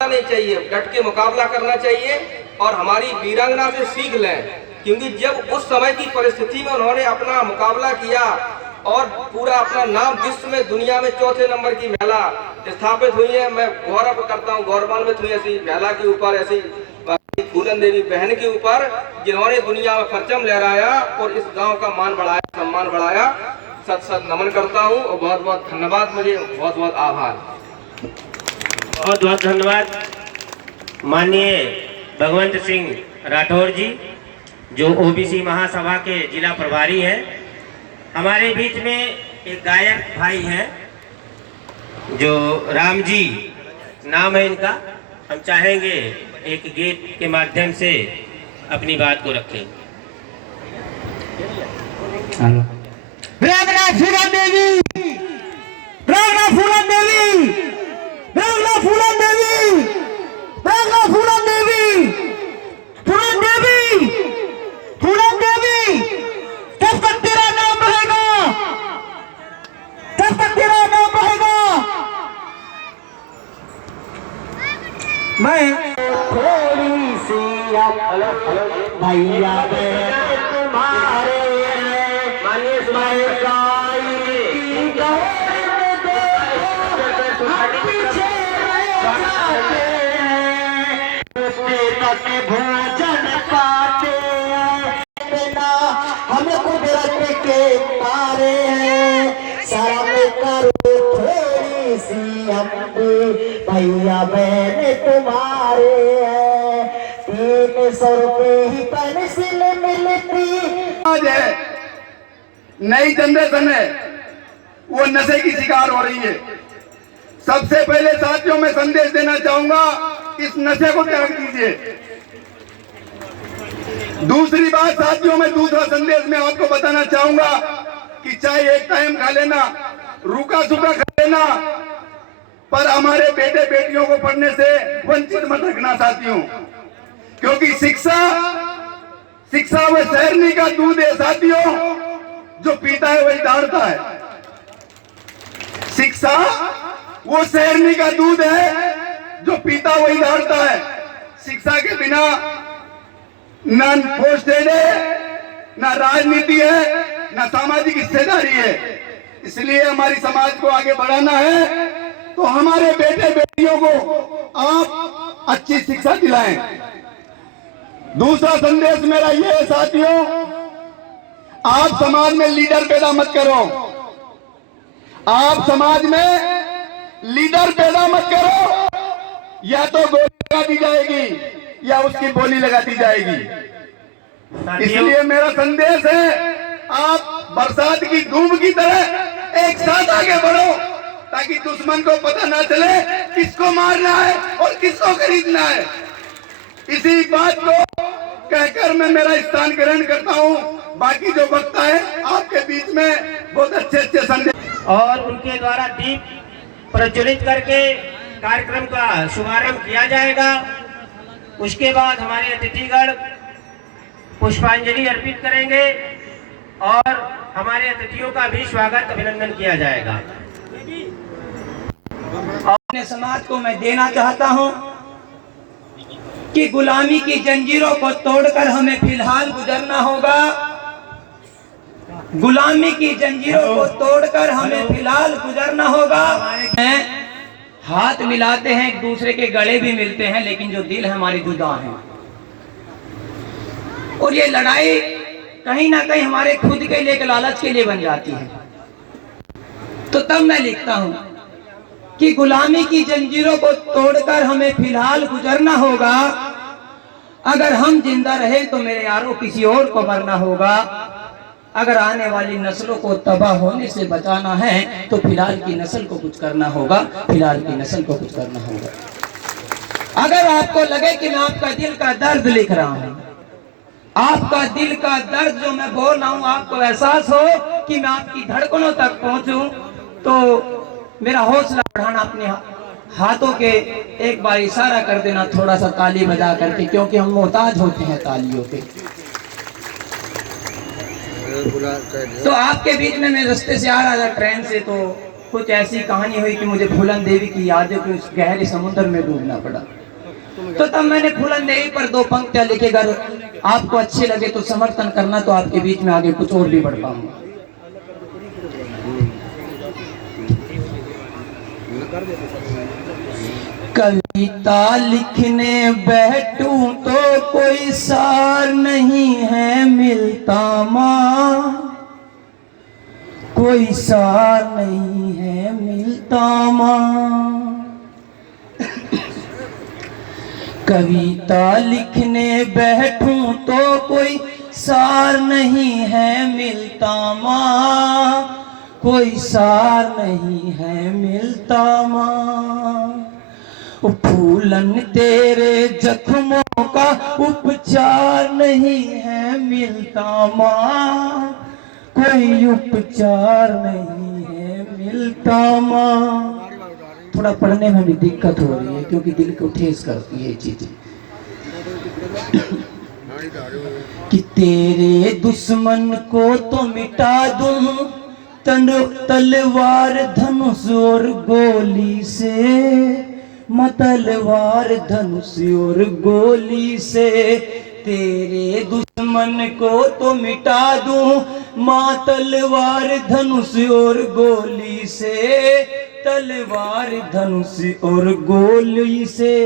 नहीं चाहिए, डट के मुकाबला करना चाहिए और हमारी वीरांगना से सीख लें, क्योंकि जब उस समय की परिस्थिति में उन्होंने अपना मुकाबला किया और पूरा अपना नाम विश्व में दुनिया में चौथे नंबर की महिला स्थापित हुई है। मैं गौरव करता हूँ, गौरवान्वित हुई ऐसी महिला के ऊपर, ऐसी फूलन देवी बहन के ऊपर जिन्होंने दुनिया में परचम लहराया और इस गांव का मान बढ़ाया, सम्मान बढ़ाया। सत सत नमन करता हूँ और बहुत बहुत धन्यवाद, मुझे बहुत बहुत आभार। बहुत बहुत धन्यवाद माननीय भगवंत सिंह राठौर जी, जो ओबीसी महासभा के जिला प्रभारी हैं। हमारे बीच में एक गायक भाई हैं जो राम जी नाम है इनका। हम चाहेंगे एक गीत के माध्यम से अपनी बात को रखें। फूलन देवी, फूलन देवी, फूलन देवी, फूलन देवी, फूलन देवी, फूलन देवी, तब तक तेरा नाम रहेगा, तब तक तेरा नाम रहेगा। मैं थोड़ी सी भैया तुम्हारे भोजन पाते बिना हम कुदरत के तारे हैं। शर्म करो थोड़ी सी हम भी भैया बहन तुम्हारे हैं। 300 रुपये ही पेंसिल मिलती। आज है नई जनरेशन है, वो नशे की शिकार हो रही है। सबसे पहले साथियों में संदेश देना चाहूंगा, इस नशे को त्याग दीजिए। दूसरी बात साथियों में, दूसरा संदेश मैं आपको बताना चाहूंगा कि चाहे एक टाइम खा लेना, रूखा सूखा खा लेना, पर हमारे बेटे बेटियों को पढ़ने से वंचित मत रखना साथियों, क्योंकि शिक्षा वो शहरनी का दूध है साथियों, जो पीता है वही दौड़ता है। शिक्षा वो शहरनी का दूध है, जो पीता वही दौड़ता है। शिक्षा के बिना ना पोस्टेड है, ना राजनीति है, ना सामाजिक हिस्सेदारी है। इसलिए हमारी समाज को आगे बढ़ाना है तो हमारे बेटे बेटियों को आप अच्छी शिक्षा दिलाएं। दूसरा संदेश मेरा ये है साथियों, आप समाज में लीडर पैदा मत करो। आप समाज में लीडर पैदा मत करो, या तो गोली लगा दी जाएगी या उसकी बोली लगा दी जाएगी। इसलिए मेरा संदेश है, आप बरसात की धूप की तरह एक साथ आगे बढ़ो, ताकि दुश्मन को पता ना चले किसको मारना है और किसको खरीदना है। इसी बात को कहकर मैं मेरा स्थान ग्रहण करता हूँ। बाकी जो वक्ता है आपके बीच में बहुत अच्छे अच्छे संदेश और उनके द्वारा दीप प्रज्वलित करके कार्यक्रम का शुभारंभ किया जाएगा। उसके बाद हमारे अतिथिगण पुष्पांजलि अर्पित करेंगे और हमारे अतिथियों का भी स्वागत अभिनंदन किया जाएगा। अपने समाज को मैं देना चाहता हूं कि गुलामी की जंजीरों को तोड़कर हमें फिलहाल गुजरना होगा। गुलामी की जंजीरों को तोड़कर हमें फिलहाल गुजरना होगा। हाथ मिलाते हैं, एक दूसरे के गले भी मिलते हैं, लेकिन जो दिल है हमारी जुदा है। और ये लड़ाई कहीं ना कहीं हमारे खुद के लिए, लालच के लिए बन जाती है। तो तब मैं लिखता हूं कि गुलामी की जंजीरों को तोड़कर हमें फिलहाल गुजरना होगा। अगर हम जिंदा रहे तो मेरे यारों किसी और को मरना होगा। अगर आने वाली नस्लों को तबाह होने से बचाना है तो फिलहाल की नस्ल को कुछ करना होगा, फिलहाल की नस्ल को कुछ करना होगा। अगर आपको लगे कि मैं आपका दिल का दर्द लिख रहा हूं, आपका दिल का दर्द जो मैं बोल रहा हूं आपको एहसास हो कि मैं आपकी धड़कनों तक पहुंचूं, तो मेरा हौसला बढ़ाना अपने हाथों के एक बार इशारा कर देना, थोड़ा सा ताली बजा करके, क्योंकि हम मोहताज होते हैं तालियों के। तो आपके बीच में मैं रास्ते से आ रहा था ट्रेन से, तो कुछ ऐसी कहानी हुई कि मुझे फूलन देवी की याद है कि उस गहरे समुद्र में डूबना पड़ा। तो तब मैंने फूलन देवी पर 2 पंक्तियां लिखे। अगर आपको अच्छे लगे तो समर्थन करना, तो आपके बीच में आगे कुछ और भी बढ़ पाऊंगा। कविता लिखने बैठूं तो कोई सार नहीं है मिलता माँ, कोई सार नहीं है मिलता माँ। कविता लिखने बैठूं तो कोई सार नहीं है मिलता माँ, कोई सार नहीं है मिलता माँ। फूलन तेरे जख्मों का उपचार नहीं है मिलता माँ, कोई उपचार नहीं है मिलता माँ। थोड़ा पढ़ने में भी दिक्कत हो रही है क्योंकि दिल को ठेस करती है ये चीजें। कि तेरे दुश्मन को तो मिटा दूं तलवार धनुष और गोली से, तलवार धनुष और गोली से। तेरे दुश्मन को तो मिटा दूं माँ तलवार धनुष और गोली से, तलवार धनुष और गोली से।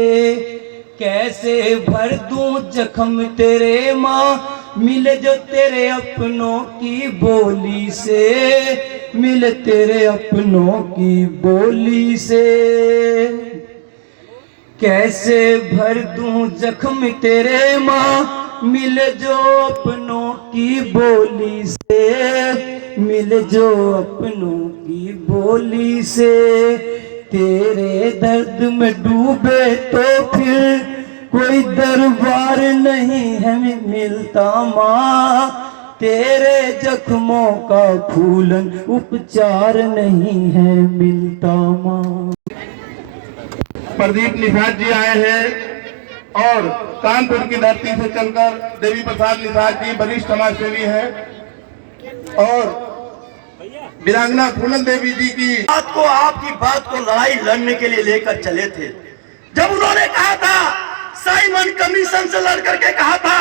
कैसे भर दूं जख्म तेरे माँ, मिले जो तेरे अपनों की बोली से, मिले तेरे अपनों की बोली से। कैसे भर दूं जख्म तेरे माँ, मिले जो अपनों की बोली से, मिले जो अपनों की बोली से। तेरे दर्द में डूबे तो फिर कोई दरबार नहीं हमें मिलता माँ, तेरे जख्मों का फूलन उपचार नहीं है मिलता माँ। प्रदीप निषाद जी आए हैं और कानपुर की धरती से चलकर देवी प्रसाद निषाद जी वरिष्ठ समाज सेवी हैं और वीरांगना फूलन देवी जी की आपकी बात को लड़ाई लड़ने के लिए लेकर चले थे। जब उन्होंने कहा था, साइमन कमीशन से लड़ करके कहा था,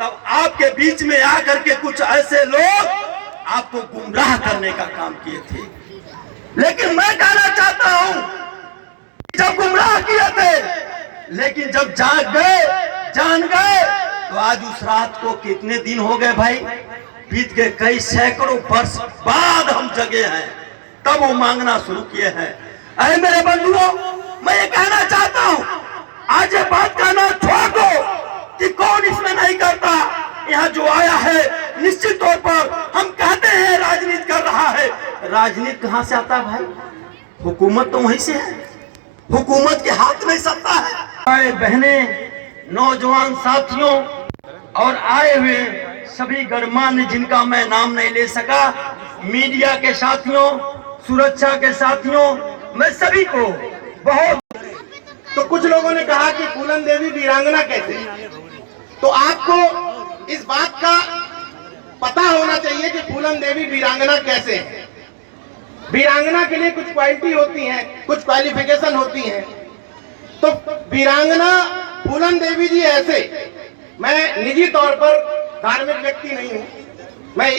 तब आपके बीच में आकर के कुछ ऐसे लोग आपको गुमराह करने का काम किए थे। लेकिन मैं कहना चाहता हूं, जब गुमराह किए थे, लेकिन जब जान गए तो आज उस रात को कितने दिन हो गए भाई, बीत गए कई सैकड़ों वर्ष बाद हम जगे हैं, तब वो मांगना शुरू किए हैं। अरे मेरे बंधुओं, मैं ये कहना चाहता हूं, आज ये बात कहना छोड़ दो कि कौन इसमें नहीं करता। यहाँ जो आया है निश्चित तौर पर हम कहते हैं राजनीति कर रहा है। राजनीति कहाँ से आता है भाई? हुकूमत तो वहीं से है, हुकूमत के हाथ में सत्ता है। बहने, नौजवान साथियों और आए हुए सभी गणमान्य जिनका मैं नाम नहीं ले सका, मीडिया के साथियों, सुरक्षा के साथियों, मैं सभी को बहुत। तो कुछ लोगों ने कहा कि फूलन देवी वीरांगना कैसे, तो आपको इस बात का पता होना चाहिए कि फूलन देवी वीरांगना कैसे है। वीरांगना के लिए कुछ क्वालिटी होती है, कुछ क्वालिफिकेशन होती है। तो वीरांगना फूलन देवी जी ऐसे, मैं निजी तौर पर धार्मिक व्यक्ति नहीं हूं, मैं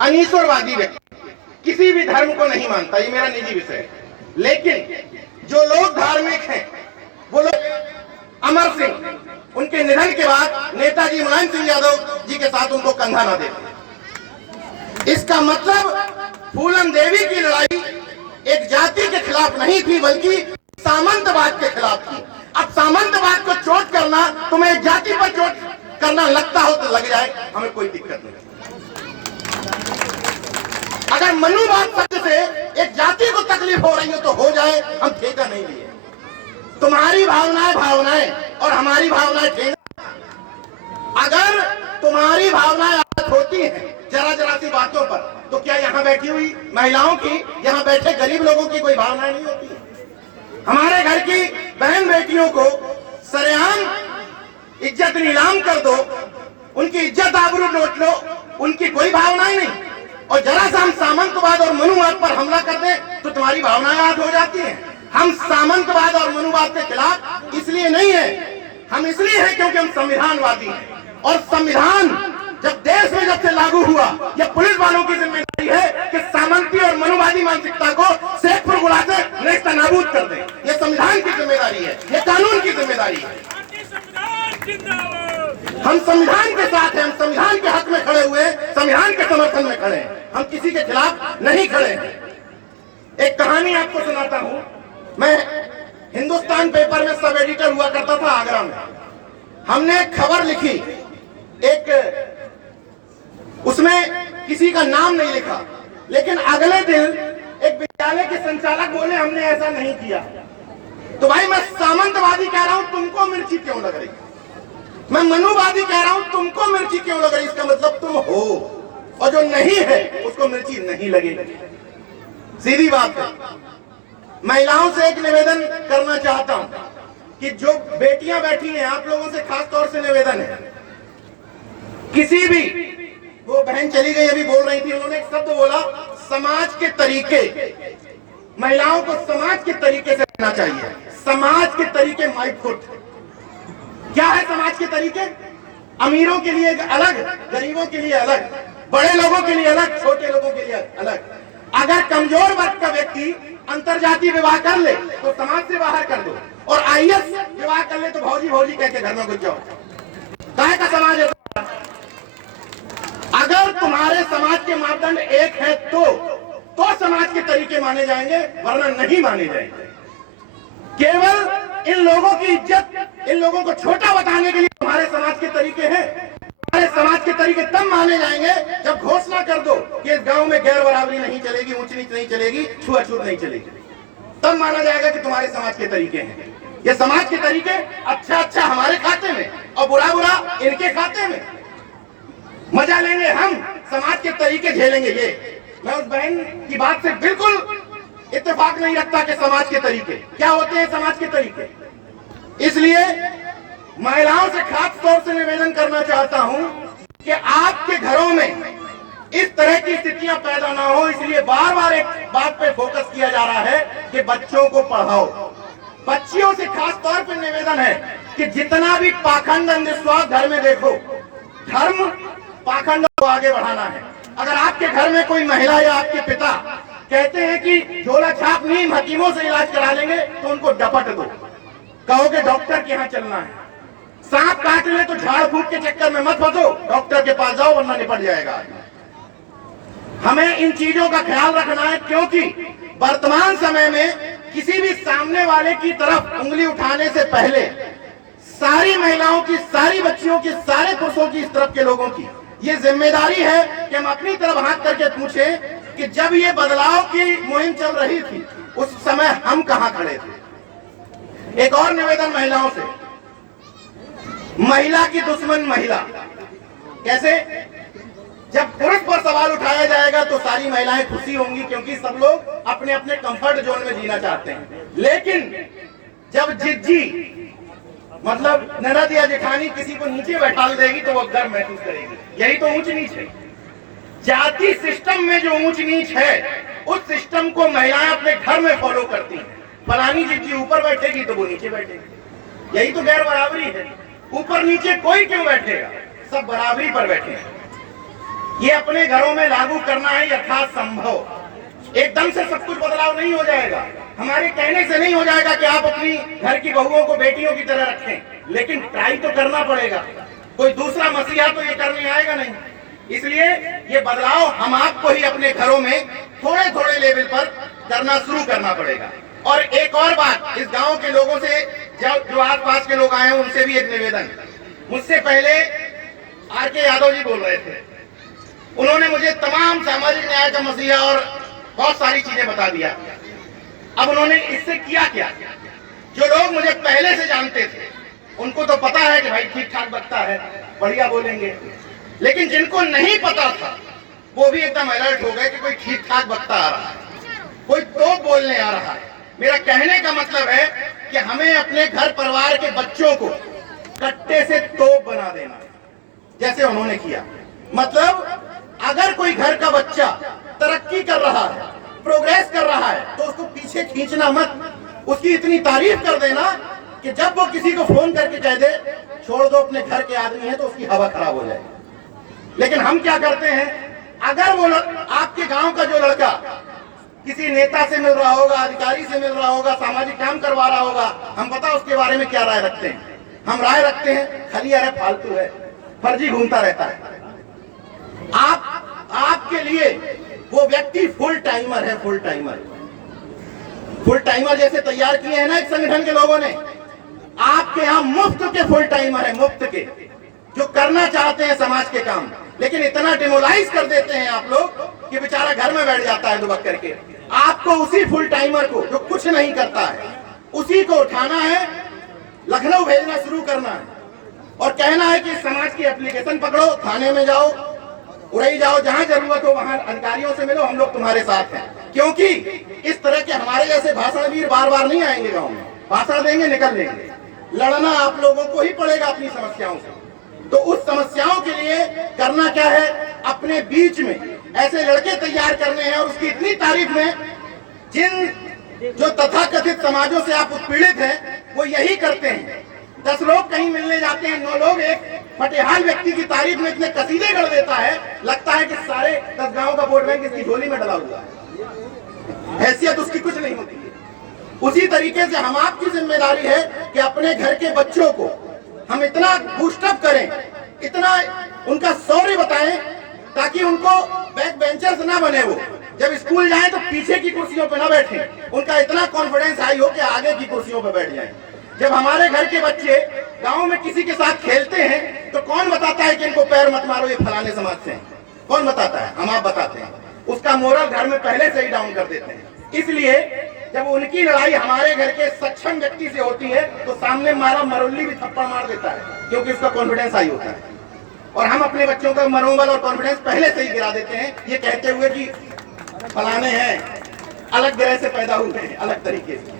अनीश्वरवादी व्यक्ति, किसी भी धर्म को नहीं मानता, ये मेरा निजी विषय है। लेकिन जो लोग धार्मिक हैं वो लोग अमर सिंह, उनके निधन के बाद नेताजी मुलायम सिंह यादव जी के साथ उनको कंधा ना देते। इसका मतलब फूलन देवी की लड़ाई एक जाति के खिलाफ नहीं थी, बल्कि सामंतवाद के खिलाफ थी। अब सामंतवाद को चोट करना, तुम्हें एक जाति पर चोट करना लगता हो तो लग जाए, हमें कोई दिक्कत नहीं। अगर मनुवाद शब्द से एक जाति को तकलीफ हो रही हो तो हो जाए, हम ठेका नहीं लिए। तुम्हारी भावनाएं और हमारी भावनाएं ठेका। अगर तुम्हारी भावनाएं आदत होती हैं जरा सी बातों पर, तो क्या यहाँ बैठी हुई महिलाओं की, यहाँ बैठे गरीब लोगों की कोई भावनाएं नहीं होती? हमारे घर की बहन बेटियों को सरेआम इज्जत नीलाम कर दो, उनकी इज्जत आबरू लूट लो, उनकी कोई भावनाएं नहीं। और जरा सा हम सामंतवाद और मनुवाद पर हमला कर दें तो तुम्हारी भावनाएं आग हो जाती हैं। हम सामंतवाद और मनुवाद के खिलाफ इसलिए नहीं है, हम इसलिए हैं क्योंकि हम संविधानवादी हैं। और संविधान जब देश में जब से लागू हुआ, यह पुलिस वालों की जिम्मेदारी है कि सामंती और मनुवादी मानसिकता को शेखपुर गुड़ा से नेस्तनाबूद कर दें। यह संविधान की जिम्मेदारी है, यह कानून की जिम्मेदारी है। हम संविधान के साथ हैं, हम संविधान के हक में खड़े हुए, संविधान के समर्थन में खड़े हैं, हम किसी के खिलाफ नहीं खड़े हैं। एक कहानी आपको सुनाता हूं। मैं हिंदुस्तान पेपर में सब एडिटर हुआ करता था आगरा में। हमने एक खबर लिखी, एक उसमें किसी का नाम नहीं लिखा, लेकिन अगले दिन एक विद्यालय के संचालक बोले हमने ऐसा नहीं किया। तो भाई मैं सामंतवादी कह रहा हूं, तुमको मिर्ची क्यों लग रही? मैं मनुवादी कह रहा हूं, तुमको मिर्ची क्यों लग रही? इसका मतलब तुम हो, और जो नहीं है उसको मिर्ची नहीं लगेगी। सीधी बात है। महिलाओं से एक निवेदन करना चाहता हूं कि जो बेटियां बैठी हैं, आप लोगों से खास तौर से निवेदन है, किसी भी, वो बहन चली गई अभी बोल रही थी, उन्होंने एक शब्द बोला समाज के तरीके, महिलाओं को समाज के तरीके से रहना चाहिए। समाज के तरीके माय फुट। क्या है समाज के तरीके? अमीरों के लिए अलग, गरीबों के लिए अलग, बड़े लोगों के लिए अलग, छोटे लोगों के लिए अलग। अगर कमजोर वर्ग का व्यक्ति अंतरजातीय विवाह कर ले तो समाज से बाहर कर दो, और आईएस विवाह कर ले तो भौजी भौजी कह के घर में घुस जाओ। काहे का समाज है? अगर तुम्हारे समाज के मापदंड एक है तो समाज के तरीके माने जाएंगे, वरना नहीं माने जाएंगे। केवल इन लोगों की इज्जत, इन लोगों को छोटा बताने के लिए हमारे समाज के तरीके हैं। हमारे समाज के तरीके तब माने जाएंगे जब घोषणा कर दो कि इस गांव में गैर बराबरी नहीं चलेगी, ऊंच नीच नहीं चलेगी, छुआछूत नहीं चलेगी। तब माना जाएगा कि तुम्हारे समाज के तरीके हैं। ये समाज के तरीके अच्छा हमारे खाते में और बुरा इनके खाते में। मजा लेंगे हम, समाज के तरीके झेलेंगे ये। मैं उस बहन की बात से बिल्कुल इत्तेफाक नहीं रखता कि समाज के तरीके क्या होते हैं। समाज के तरीके, इसलिए महिलाओं से खास तौर से निवेदन करना चाहता हूं कि आपके घरों में इस तरह की स्थितियां पैदा ना हो। इसलिए बार बार एक बात पे फोकस किया जा रहा है कि बच्चों को पढ़ाओ। बच्चियों से खास तौर पर निवेदन है कि जितना भी पाखंड अंधविश्वास घर में देखो, धर्म पाखंड को आगे बढ़ाना है। अगर आपके घर में कोई महिला या आपके पिता कहते हैं कि झोला छाप नीम हकीमों से इलाज करा लेंगे, तो उनको डपट दो, कहो कि डॉक्टर के यहाँ चलना है। सांप काट ले तो झाड़ फूक के चक्कर में मत फंसो, डॉक्टर के पास जाओ वरना निपट जाएगा। हमें इन चीजों का ख्याल रखना है, क्योंकि वर्तमान समय में किसी भी सामने वाले की तरफ उंगली उठाने से पहले सारी महिलाओं की, सारी बच्चियों की, सारे पुरुषों की, इस तरफ के लोगों की ये जिम्मेदारी है कि हम अपनी तरफ हाथ करके पूछें कि जब ये बदलाव की मुहिम चल रही थी उस समय हम कहां खड़े थे। एक और निवेदन महिलाओं से, महिला की दुश्मन महिला। कैसे? जब पुरुष पर सवाल उठाया जाएगा तो सारी महिलाएं खुशी होंगी, क्योंकि सब लोग अपने अपने कंफर्ट जोन में जीना चाहते हैं। लेकिन जब जिज्जी मतलब ननद या जेठानी किसी को नीचे बैठा देगी तो वो गर्व महसूस करेगी। यही तो ऊंच नीच है। जाति सिस्टम में जो ऊंच नीच है, उस सिस्टम को महिलाएं अपने घर में फॉलो करती हैं। फलानी जिज्जी ऊपर बैठेगी तो वो नीचे बैठेगी। यही तो गैर बराबरी है। ऊपर नीचे कोई क्यों बैठेगा, सब बराबरी पर बैठे हैं। ये अपने घरों में लागू करना है यथासंभव। एकदम से सब कुछ बदलाव नहीं हो जाएगा, हमारे कहने से नहीं हो जाएगा कि आप अपनी घर की बहुओं को बेटियों की तरह रखें, लेकिन ट्राई तो करना पड़ेगा। कोई दूसरा मसीहा तो ये करने आएगा नहीं। इसलिए ये बदलाव हम आपको ही अपने घरों में थोड़े थोड़े लेवल पर करना शुरू करना पड़ेगा। और एक और बात, इस गांव के लोगों से, जो आस पास के लोग आए हैं उनसे भी एक निवेदन। मुझसे पहले आर.के. यादव जी बोल रहे थे, उन्होंने मुझे तमाम सामाजिक न्याय का मसीहा और बहुत सारी चीजें बता दिया। अब उन्होंने इससे किया क्या? जो लोग मुझे पहले से जानते थे उनको तो पता है कि भाई ठीक ठाक बकता है, बढ़िया बोलेंगे, लेकिन जिनको नहीं पता था वो भी एकदम अलर्ट हो गए कि कोई ठीक ठाक बकता आ रहा है, कोई तो बोलने आ रहा है। मेरा कहने का मतलब है कि हमें अपने घर परिवार के बच्चों को कट्टे से तोप बना देना है, जैसे उन्होंने किया। मतलब अगर कोई घर का बच्चा तरक्की कर रहा है, प्रोग्रेस कर रहा है, तो उसको पीछे खींचना मत, उसकी इतनी तारीफ कर देना कि जब वो किसी को फोन करके कह दे छोड़ दो अपने घर के आदमी है, तो उसकी हवा खराब हो जाए। लेकिन हम क्या करते हैं, अगर वो आपके गांव का जो लड़का किसी नेता से मिल रहा होगा, अधिकारी से मिल रहा होगा, सामाजिक काम करवा रहा होगा, हम पता उसके बारे में क्या राय रखते हैं। हम राय रखते हैं खाली अरे फालतू है, फर्जी घूमता रहता है। आपके लिए वो व्यक्ति फुल टाइमर है, फुल टाइमर जैसे तैयार किए हैं ना एक संगठन के लोगों ने, आपके यहाँ मुफ्त के फुल टाइमर है, मुफ्त के, जो करना चाहते हैं समाज के काम, लेकिन इतना डिमोलाइज कर देते हैं आप लोग कि बेचारा घर में बैठ जाता है दुबक करके। आपको उसी फुल टाइमर को जो कुछ नहीं करता है, उसी को उठाना है, लखनऊ भेजना शुरू करना है और कहना है कि समाज की एप्लीकेशन पकड़ो, थाने में जाओ, उड़ई जाओ, जहां जरूरत हो वहां अधिकारियों से मिलो, हम लोग तुम्हारे साथ हैं। क्योंकि इस तरह के हमारे जैसे भाषणवीर बार बार नहीं आएंगे गांव में, भाषण देंगे निकल लेंगे। लड़ना आप लोगों को ही पड़ेगा अपनी समस्याओं से। तो उस समस्याओं के लिए करना क्या है, अपने बीच में ऐसे लड़के तैयार करने हैं और उसकी इतनी तारीफ में जिन जो तथाकथित समाजों से आप उत्पीड़ित हैं वो यही करते हैं। 10 लोग कहीं मिलने जाते हैं, 9 लोग एक फटेहाल व्यक्ति की तारीफ में इतने कसीदे गढ़ देता है, लगता है कि सारे 10 गांव का वोट बैंक इसकी झोली में डला हुआ है, हैसियत उसकी कुछ नहीं होती है। उसी तरीके से हम आपकी जिम्मेदारी है कि अपने घर के बच्चों को हम इतना बूस्टअप करें, इतना उनका शौर्य बताएं, ताकि उनको बैक बेंचर्स ना बने, वो जब स्कूल जाएं तो पीछे की कुर्सियों पे ना बैठे, उनका इतना कॉन्फिडेंस हाई हो कि आगे की कुर्सियों पे बैठ जाएं। जब हमारे घर के बच्चे गांव में किसी के साथ खेलते हैं तो कौन बताता है कि इनको पैर मत मारो, ये फलाने समाज से हैं? कौन बताता है? हम आप बताते हैं। उसका मोरल घर में पहले से ही डाउन कर देते हैं। इसलिए जब उनकी लड़ाई हमारे घर के सक्षम व्यक्ति से होती है तो सामने मारा मरोली भी थप्पड़ मार देता है, क्योंकि उसका कॉन्फिडेंस हाई होता है। और हम अपने बच्चों का मनोबल और कॉन्फिडेंस पहले से ही गिरा देते हैं, ये कहते हुए कि फलाने हैं, अलग ग्रह से पैदा हुए हैं, अलग तरीके से।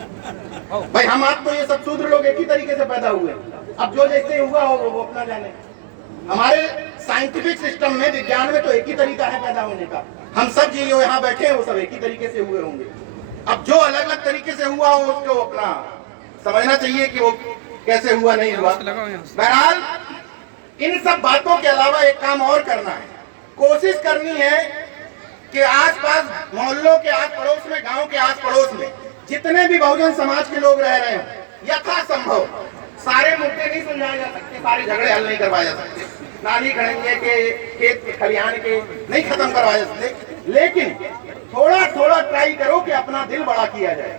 भाई हम आप तो ये सब शूद्र लोग एक ही तरीके से पैदा हुए, अब जो जैसे हुआ हो वो अपना जाने। हमारे साइंटिफिक सिस्टम में, विज्ञान में तो एक ही तरीका है पैदा होने का। हम सब जो यहाँ बैठे हैं वो सब एक ही तरीके से हुए होंगे। अब जो अलग अलग तरीके से हुआ हो उसको अपना समझना चाहिए कि वो कैसे हुआ, नहीं हुआ। बहरहाल इन सब बातों के अलावा एक काम और करना है, कोशिश करनी है कि आसपास मोहल्लों के आस पड़ोस में, गांव के आस पड़ोस में जितने भी बहुजन समाज के लोग रह रहे हैं, यथासंभव सारे मुद्दे नहीं सुलझाए जा सकते, सारे झगड़े हल नहीं करवाए जा सकते, नाली खड़ंजे के, खेत खलिहान के नहीं खत्म करवाए जा सकते, लेकिन थोड़ा थोड़ा ट्राई करो कि अपना दिल बड़ा किया जाए।